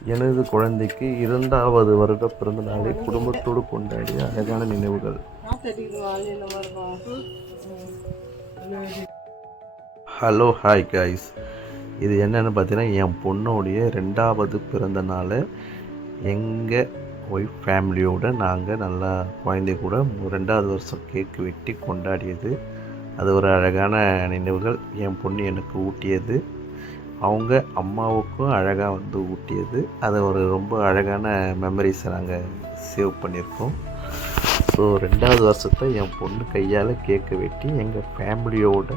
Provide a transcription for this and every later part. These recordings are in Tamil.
எனது குழந்தைக்கு 2வது வருட பிறந்த நாளை குடும்பத்தோடு கொண்டாடிய அழகான நினைவுகள். ஹலோ ஹாய் கைஸ், இது என்னென்னு பார்த்தீங்கன்னா என் பொண்ணுடைய 2வது பிறந்த நாளை எங்கள் ஒய்ஃப் ஃபேமிலியோடு நாங்கள் நல்லா குழந்தை கூட 2வது வருஷம் கேக்கு வெட்டி கொண்டாடியது. அது ஒரு அழகான நினைவுகள். என் பொண்ணு எனக்கு ஊட்டியது, அவங்க அம்மாவுக்கும் அழகாக வந்து ஊட்டியது. அது ஒரு ரொம்ப அழகான மெமரிஸை நாங்கள் சேவ் பண்ணியிருக்கோம். ஸோ 2வது வருஷத்தை என் பொண்ணு கையால் கேக்கை வெட்டி எங்கள் ஃபேமிலியோட,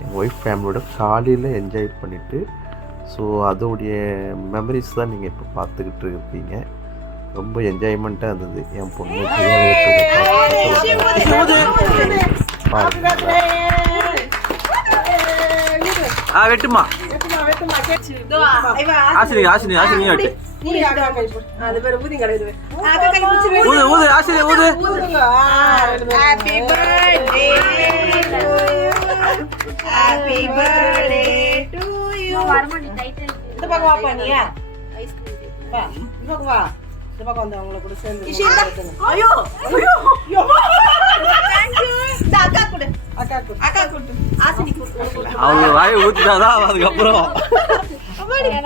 எங்கள் ஒய்ஃப் ஃபேமிலியோட காலையில் என்ஜாய் பண்ணிவிட்டு, ஸோ அதோடைய மெமரிஸ் தான் நீங்கள் இப்போ பார்த்துக்கிட்டு இருக்கீங்க. ரொம்ப என்ஜாய்மெண்ட்டாக இருந்தது. என் பொண்ணு கையால் வெட்டுமா ஆசினி ஆசினி ஆசினி வெட்டு ஊது ஊது ஆசினி ஊது. Happy birthday happy birthday to you. இந்த பக்கம் வாப்பா, நீ வா, இந்த பக்கம் வா, இந்த பக்கம் வந்து அவங்கள கூட சேர்ந்து. ஐயோ ஐயோ, தேங்க் யூ. அக்கா கூட, அக்கா கூட, அக்கா கூட, ஆசினி கூட. அவங்க வாயை ஊத்திட்டாதான் அதுக்கப்புறம்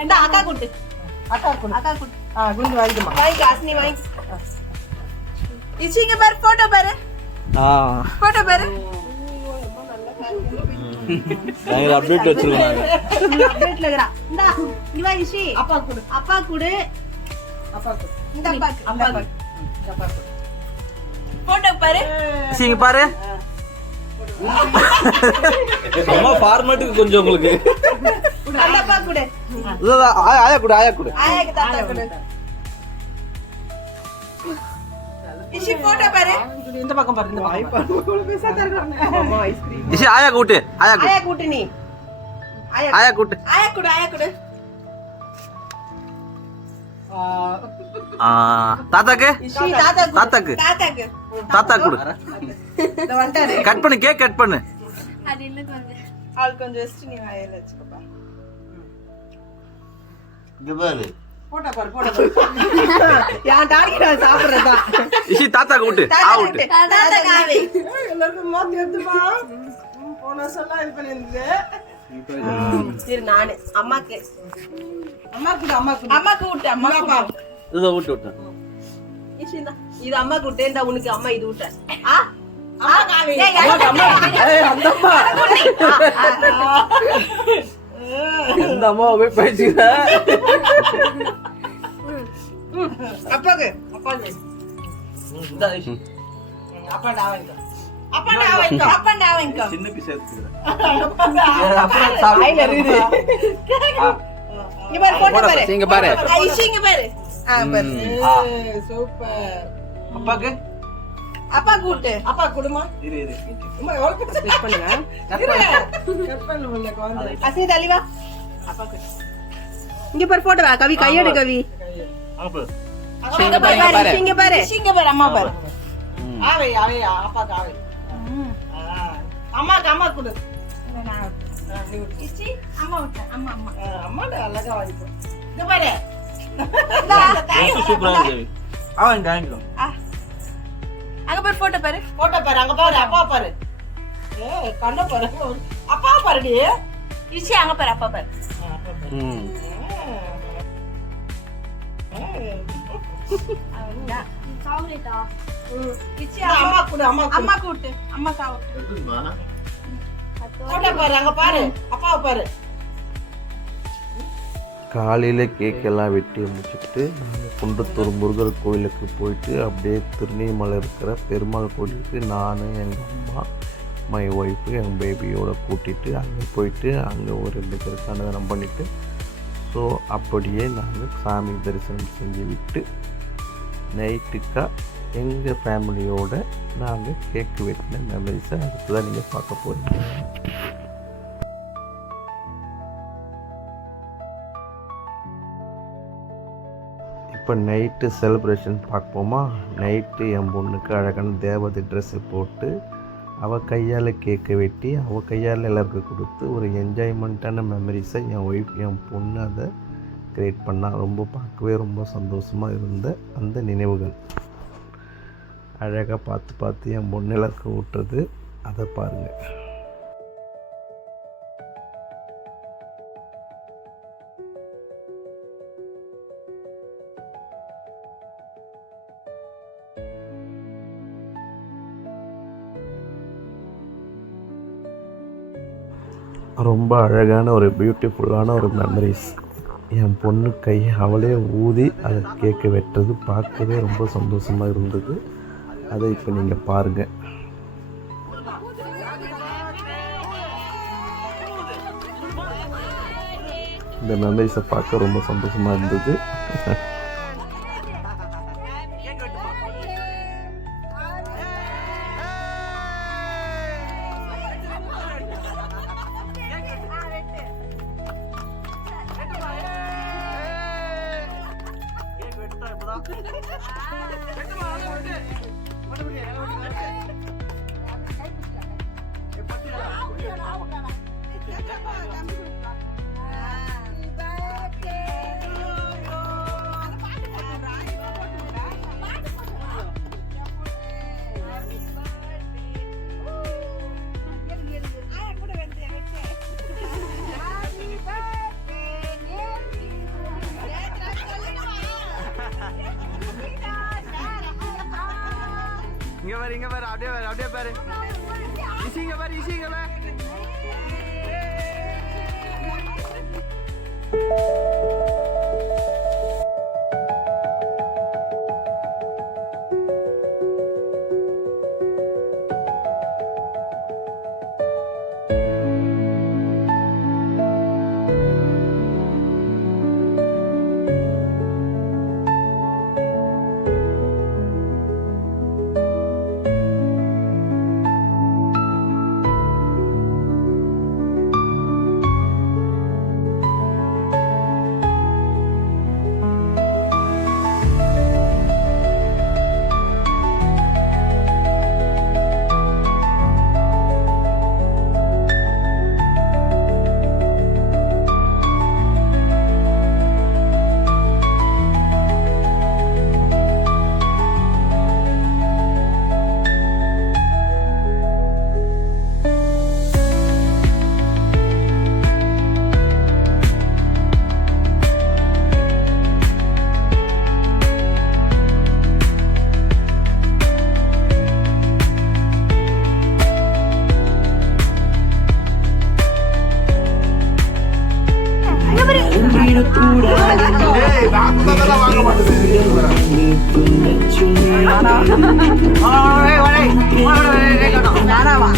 இந்த அக்கா கூட, அக்கா கூட, அக்கா கூட. குண்டு வாங்கிடுமா, வாங்கி ஆசினி வாங்கி. இங்க பாரு, போட்டோ பாரு, போட்டோ பாரு. நாங்க அப்டேட் வச்சிருக்கோம். அப்டேட்ல இருக்கறா. இந்தா இங்க வா இஷி. அப்பா கூட, அப்பா கூட, அப்பா கூட. இந்த அப்பா, அப்பா கூட, அப்பா கூட. போட்டோ பாரு, இங்க பாரு. அம்மா ஃபார்மேட்டுக்கு கொஞ்சம் உங்களுக்கு அந்த அப்பா கூட. ஆயா கூட, ஆயா கூட, ஆயாக்கு தாத்தா கூட. இஷி போட்டோ பாரு. இந்த பக்கம் பாரு, இந்த பக்கம் பேசாத இருக்காங்க. ஐஸ்கிரீம் இஷி ஆயா கூட்டு, ஆயா கூட்டு, ஆயா கூட்டு. நீ ஆயா கூட்டு, ஆயா கூட, ஆயா கூட. தாத்தாக்கு, இஷி தாத்தா கூட, தாத்தாக்கு, தாத்தாக்கு, தாத்தா கூட. இந்த வந்தாரு. கட் பண்ணு, கேக் கட் பண்ணு. அது இல்ல கொஞ்சம் ஆள் கொஞ்சம் வெஸ்ட். நீ வாயில வச்சுக்கோப்பா. இங்க பாரு, போட்டோ பாரு, போட்டோ பாரு. யான் டார்கெட் சாப்பிடுறதா. இஷி தாத்தா கூட்டு, ஆ கூட்டு. தாத்தா காவி எல்லாரும் மாத்தி எடுத்துமா. போன சொல்ல இது பண்ணிருந்தே. சரி, நானே அம்மாக்கு, அம்மா கூட, அம்மா கூட, அம்மாக்கு விட்டு, அம்மா பா. இத ஊட்டு விட்டேன். இஷிந்தா இது அம்மா கூட்டேண்டா, உனக்கு அம்மா இது விட்ட. ஆ அம்மா காவி, அம்மா, ஏய் அந்த அம்மா, அந்த அம்மா போய் பேசிட்ட. அப்பாக்கு, அப்பாக்கு. இந்த இஷி அப்பா டாவங்க, அப்பா டாவங்க, அப்பா டாவங்க. சின்ன பீஸ் எடுத்துக்கிறேன். ஐல இருக்குது. இங்க பாரு, போட்டோ பாரு, இங்க பாரு. ஐஷி இங்க பாரு. பாரு. சூப்பர். அப்பாக்கு, அப்பா கூட்டு, அப்பா குடுமா. இரு இரு. அம்மா எவ்வளவு கட் பண்ணுங்க. கட் பண்ணு முள்ள குழந்தை. அஸ்னி தலிவா. அப்பா கூட்டு. இங்க பாரு, போட்டோ வா கவி, கையெடு கவி. அப்பா இங்க பாரு, இங்க பாரு, இங்க பாரு, அம்மா பாரு. ஆவே ஆவே, அப்பா காவே. அம்மா அம்மா குடு. இச்சி அம்மா விட்ட, அம்மா அம்மா. அம்மாட அழகா வாங்கிக்கோ. இங்க பாரு. சூப்பரா இருக்கு. அவன் காமிக்கோ. அங்க பாரு, போட்டோ பாரு, போட்டோ பாரு, அங்க பாரு, அப்பா பாரு. கண்ண பாரு, அப்பா பாருடி. இச்சி அங்க பாரு, அப்பா பாரு. அவன்டா சாவுலேடா. இச்சி அம்மா குடு, அம்மா கூட்டு, அம்மா சாவு. போட்டோ பாரு, அங்க பாரு, அப்பா பாரு. காலையில் கேக்கெல்லாம் வெட்டி முடிச்சுட்டு நாங்கள் குன்றத்தூர் முருகர் கோயிலுக்கு போயிட்டு அப்படியே திருநெல்வேலியில் இருக்கிற பெருமாள் கோயிலுக்கு நான், எங்கள் அம்மா, மை ஒய்ஃபு, எங்கள் பேபியோடு கூட்டிகிட்டு அங்கே போயிட்டு அங்கே ஒரு 2 பேருக்கு அன்னதானம் பண்ணிவிட்டு, ஸோ அப்படியே நாங்கள் சாமி தரிசனம் செஞ்சு விட்டு நைட்டுக்கா எங்கள் ஃபேமிலியோடு நாங்கள் கேக்கு வெட்டின மெமரிஸை அடுத்து தான் நீங்கள் பார்க்க போகிறீங்க. இப்போ நைட்டு செலிப்ரேஷன் பார்ப்போமா. நைட்டு என் பொண்ணுக்கு அழகான தேவதை ட்ரெஸ்ஸு போட்டு அவள் கையால் கேக்கை வெட்டி அவள் கையால் எல்லாருக்கும் கொடுத்து ஒரு என்ஜாய்மெண்ட்டான மெமரிஸை என் ஒய்ஃப், என் பொண்ணு அதை கிரியேட் பண்ணால் ரொம்ப பார்க்கவே ரொம்ப சந்தோஷமாக இருந்த அந்த நினைவுகள். அழகாக பார்த்து பார்த்து என் பொண்ணிலக்கு ஊட்டுறது, அதை பாருங்கள். ரொம்ப அழகான ஒரு பியூட்டிஃபுல்லான ஒரு மெமரிஸ். என் பொண்ணு கையை அவளே ஊதி அதை கேட்க வெட்டுறது பார்க்கவே ரொம்ப சந்தோஷமாக இருந்தது. அதை இப்போ நீங்கள் பாருங்கள். இந்த மெமரிஸை பார்க்க ரொம்ப சந்தோஷமாக இருந்தது. இங்க பாரு அப்படியே பாரு இசிங்க பாரு நானாவா